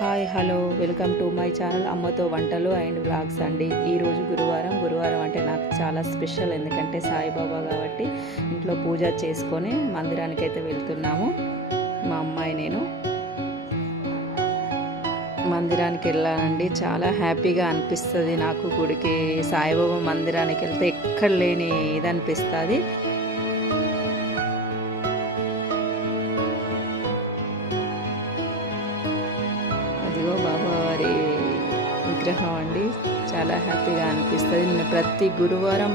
Hi hello welcome to my channel అమ్మతో వంటలు and vlogs అండి. ఈరోజు గురువారం అంటే నాకు చాలా స్పెషల్, ఎందుకంటే సాయిబాబా కాబట్టి ఇంట్లో పూజ చేసుకొని మందిరానికి అయితే వెళ్తున్నాము. మా అమ్మాయి నేను మందిరానికి వెళ్ళానండి. చాలా హ్యాపీగా అనిపిస్తుంది నాకు. గుడికి సాయిబాబా మందిరానికి వెళ్తే ఎక్కడ లేని ఇది అనిపిస్తుంది. అదిగో బాబావారి విగ్రహం అండి. చాలా హ్యాపీగా అనిపిస్తుంది. నేను ప్రతి గురువారం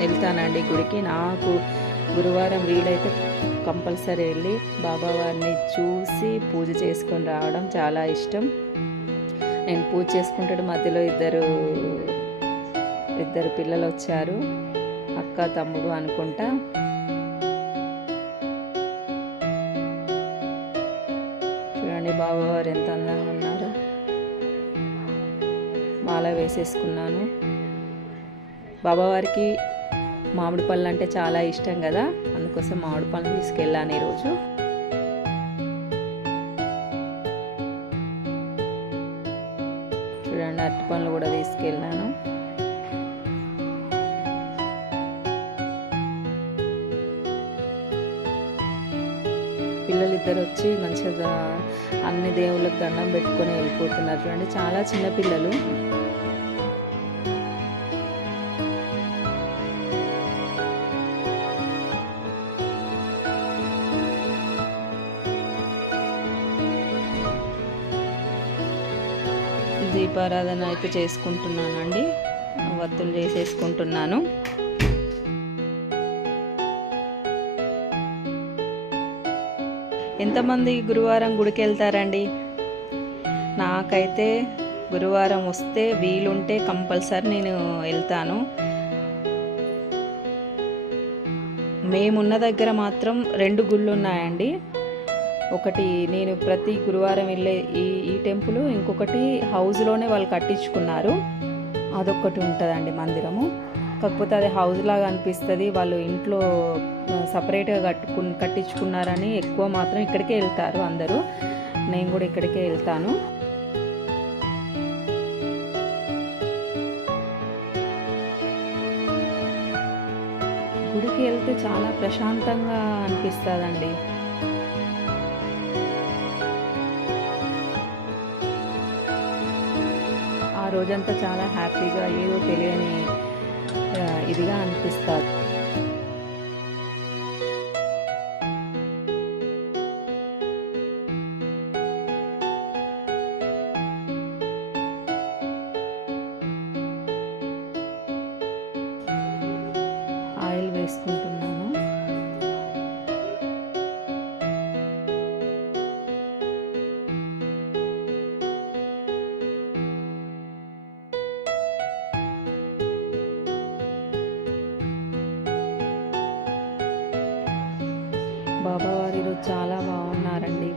వెళ్తానండి గుడికి. నాకు గురువారం వీలైతే కంపల్సరీ వెళ్ళి బాబావారిని చూసి పూజ చేసుకొని రావడం చాలా ఇష్టం. నేను పూజ చేసుకుంటే మధ్యలో ఇద్దరు పిల్లలు వచ్చారు, అక్క తమ్ముడు అనుకుంటా. చూడండి బాబావారు ఎంత అందంగా ఉన్నారు. మాల వేసేసుకున్నాను. బాబావారికి మామిడి పళ్ళు అంటే చాలా ఇష్టం కదా, అందుకోసం మామిడి పళ్ళు తీసుకెళ్ళాను ఈరోజు. చూడండి అరటి పళ్ళు కూడా తీసుకెళ్ళాను. పిల్లలు ఇద్దరు వచ్చి మంచిగా అన్ని దేవుళ్ళకి దండం పెట్టుకొని వెళ్ళిపోతున్నారు. చూడండి చాలా చిన్న పిల్లలు. దీపారాధన అయితే చేసుకుంటున్నానండి, వత్తులు చేసేసుకుంటున్నాను. ఎంతమంది గురువారం గుడికి వెళ్తారండి? నాకైతే గురువారం వస్తే వీలుంటే కంపల్సరీ నేను వెళ్తాను. మేమున్న దగ్గర మాత్రం 2 గుళ్ళు ఉన్నాయండి. ఒకటి నేను ప్రతి గురువారం వెళ్ళే ఈ టెంపుల్, ఇంకొకటి హౌస్లోనే వాళ్ళు కట్టించుకున్నారు, అదొక్కటి ఉంటుందండి మందిరము. కాకపోతే అది హౌస్ లాగా అనిపిస్తుంది. వాళ్ళు ఇంట్లో సపరేట్గా కట్టించుకున్నారని ఎక్కువ మాత్రం ఇక్కడికే వెళ్తారు అందరూ. నేను కూడా ఇక్కడికే వెళ్తాను. గుడికి వెళ్తే చాలా ప్రశాంతంగా అనిపిస్తుందండి. ఆ రోజంతా చాలా హ్యాపీగా, ఏదో తెలియని ఇదిగా అనిపిస్తుంది. ఆయిల్ వేసుకుంటున్నాను. బాబావారు ఈరోజు చాలా బాగున్నారండి.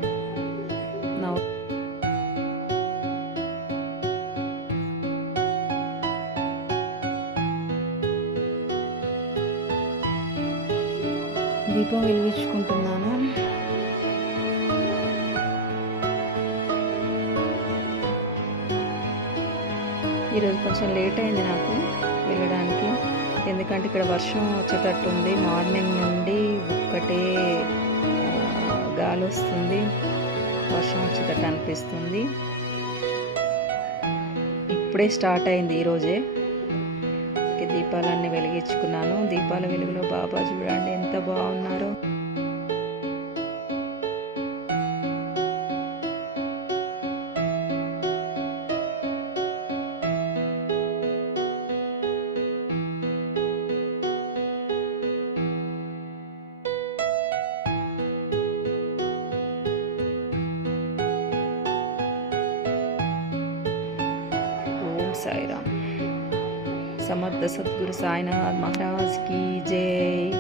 దీపం వెలిగించుకుంటున్నాను. ఈరోజు కొంచెం లేట్ అయింది నాకు వెళ్ళడానికి, ఎందుకంటే ఇక్కడ వర్షం వచ్చేటట్టు ఉంది. మార్నింగ్ నుండి ఒక్కటే గాలి వస్తుంది, వర్షం వచ్చేటట్టు అనిపిస్తుంది. ఇప్పుడే స్టార్ట్ అయింది ఈరోజే. దీపాలన్నీ వెలిగించుకున్నాను. దీపాల వెలుగులో బాబా చూడండి ఎంత బాగున్నారో. ఓం సాయిరామ్. समर्थ सद्गुरु साईनाथ महाराज की जय.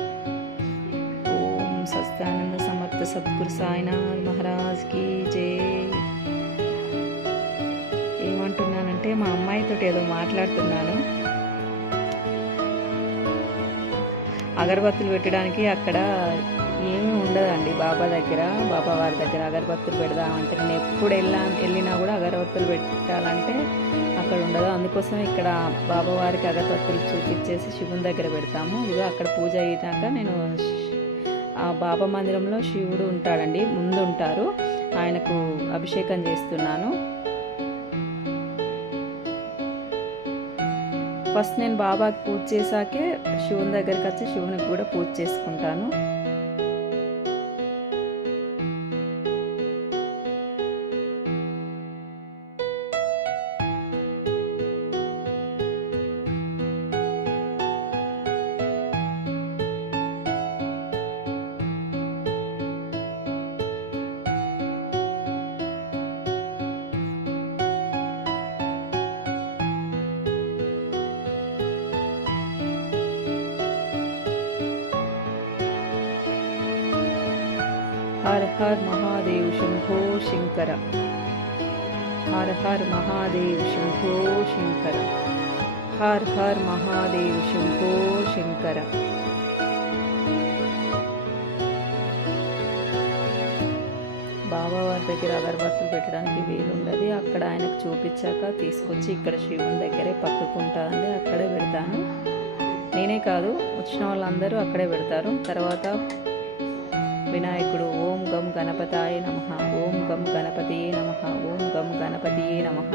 ओम सच्चिदानंद समर्थ सद्गुरु साईनाथ महाराज की जय. ఏమంటున్నానంటే మా అమ్మాయితో ఏదో మాట్లాడుతున్నాను. అగరబత్తులు పెట్టడానికి అక్కడ ఏమీ ఉండదండి బాబా దగ్గర, బాబా వారి దగ్గర అగరబత్తులు పెడదామంటే నేను ఎప్పుడు వెళ్ళినా కూడా అగరబత్తులు పెట్టాలంటే అక్కడ ఉండదు. అందుకోసం ఇక్కడ బాబా వారికి అగరబత్తులు చూపించేసి శివుని దగ్గర పెడతాము. ఇదిగో అక్కడ పూజ అయ్యాక నేను ఆ బాబా మందిరంలో శివుడు ఉంటాడండి, ముందు ఉంటారు, ఆయనకు అభిషేకం చేస్తున్నాను. ఫస్ట్ నేను బాబాకి పూజ చేశాకే శివుని దగ్గరికి వచ్చి శివునికి కూడా పూజ చేసుకుంటాను. हर हर महादेव शंभो शंकर, हर हर महादेव शंभो शंकर, हर हर महादेव शंभो शंकर. బాబా వారి దగ్గర అగరబత్తులు పెట్టడానికి వీలుండదు. అక్కడ ఆయనకు చూపించాక తీసుకొచ్చి ఇక్కడ శివుని దగ్గరే పక్కకుంటుందండి, అక్కడే పెడతాను. నేనే కాదు, వచ్చిన వాళ్ళందరూ అక్కడే పెడతారు. తర్వాత వినాయకుడు ఓం గం గణపతాయ నమః, ఓం గం గణపతియే నమః, ఓం గం గణపతియే నమః.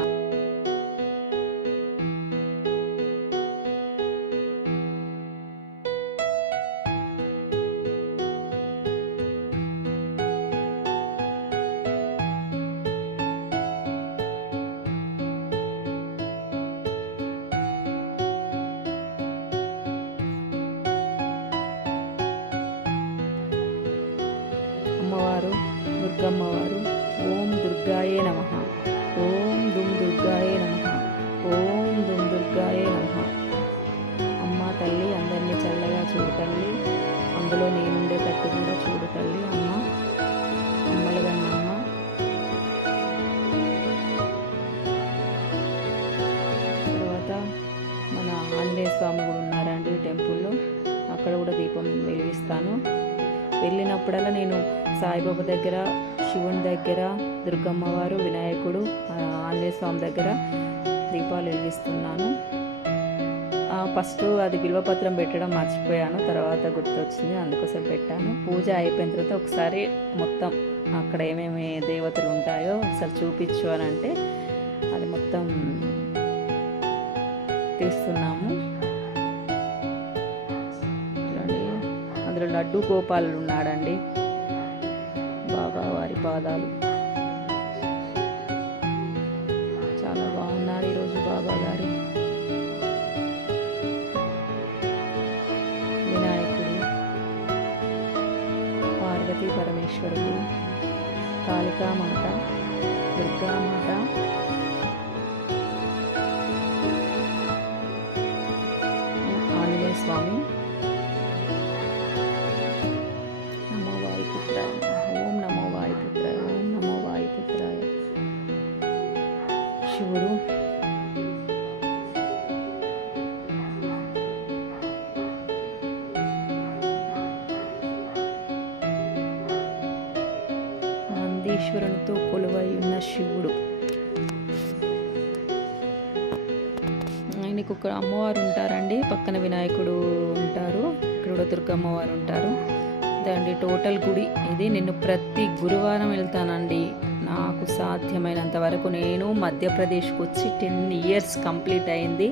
అమ్మవారు దుర్గమ్మవారు ఓం దుర్గాయే నమః, ఓం దుమ్ దుర్గాయే నమః, ఓం దుమ్ దుర్గాయే నమః. అమ్మ తల్లి అందరినీ చల్లగా చూడు తల్లి, అందులో నేనుండేటట్టు కూడా చూడు తల్లి. అమ్మ అమ్మలు కన్నమ్మ. తర్వాత మన ఆంజనేయ స్వామి కూడా ఉన్నారండి టెంపుల్లో, అక్కడ కూడా దీపం వెలిగిస్తాను. వెళ్ళినప్పుడల్లా నేను సాయిబాబా దగ్గర, శివుని దగ్గర, దుర్గమ్మవారు, వినాయకుడు, ఆంజనేయ స్వామి దగ్గర దీపాలు వెలిగిస్తున్నాను. ఫస్ట్ అది బిల్వపత్రం పెట్టడం మర్చిపోయాను, తర్వాత గుర్తొచ్చింది, అందుకోసం పెట్టాను. పూజ అయిపోయిన తర్వాత ఒకసారి మొత్తం అక్కడ ఏమేమి దేవతలు ఉంటాయో ఒకసారి చూపించు అని అంటే అది మొత్తం తీస్తున్నాము. అందులో లడ్డు గోపాలు ఉన్నాడండి, బాబా వారి పాదాలు చాలా బాగున్నారు ఈరోజు బాబా గారు. వినాయకుడు, పార్వతీ పరమేశ్వరుడు, కాళికామాత, దుర్గామాత, ఆంజనేయ స్వామి, ఓం నమో వాయుపుత్రాయ, ఓం నమో వాయుపుత్రాయ, శివుడు, నందీశ్వరునితో కొలువై ఉన్న శివుడు. ఆయనకు ఒక అమ్మవారు ఉంటారండి, పక్కన వినాయకుడు ఉంటారు, ఇక్కడ కూడా దుర్గమ్మవారు ఉంటారు. అండి టోటల్ గుడి ఇది. నేను ప్రతి గురువారం వెళ్తానండి, నాకు సాధ్యమైనంత వరకు. నేను మధ్యప్రదేశ్కి వచ్చి 10 ఇయర్స్ కంప్లీట్ అయింది.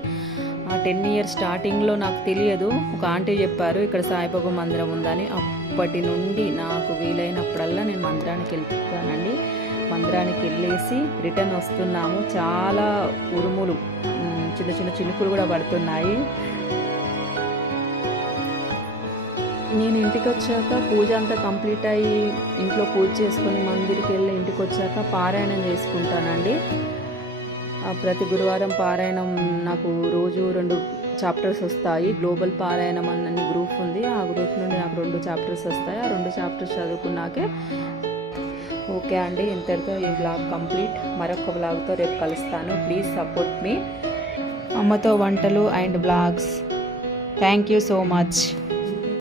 ఆ 10 ఇయర్స్ స్టార్టింగ్లో నాకు తెలియదు, ఒక ఆంటీ చెప్పారు ఇక్కడ సాయిబాబా మందిరం ఉందని. అప్పటి నుండి నాకు వీలైనప్పుడల్లా నేను మందిరానికి వెళ్తానండి. మందిరానికి వెళ్ళేసి రిటర్న్ వస్తున్నాము. చాలా ఉరుములు, చిన్న చిన్న చినుకులు కూడా పడుతున్నాయి. నేను ఇంటికి వచ్చాక పూజ అంతా కంప్లీట్ అయ్యి ఇంట్లో పూజ చేసుకొని మందిరికి వెళ్ళి ఇంటికి వచ్చాక పారాయణం చేసుకుంటానండి. ప్రతి గురువారం పారాయణం నాకు రోజు 2 చాప్టర్స్ వస్తాయి. గ్లోబల్ పారాయణం అన్న గ్రూప్ ఉంది, ఆ గ్రూప్ నుండి నాకు 2 చాప్టర్స్ వస్తాయి. ఆ 2 చాప్టర్స్ చదువుకున్నాకే ఓకే అండి. ఇంతటితో ఈ బ్లాగ్ కంప్లీట్. మరొక బ్లాగ్తో రేపు కలుస్తాను. Please support me. అమ్మతో వంటలు and blogs. Thank you so much.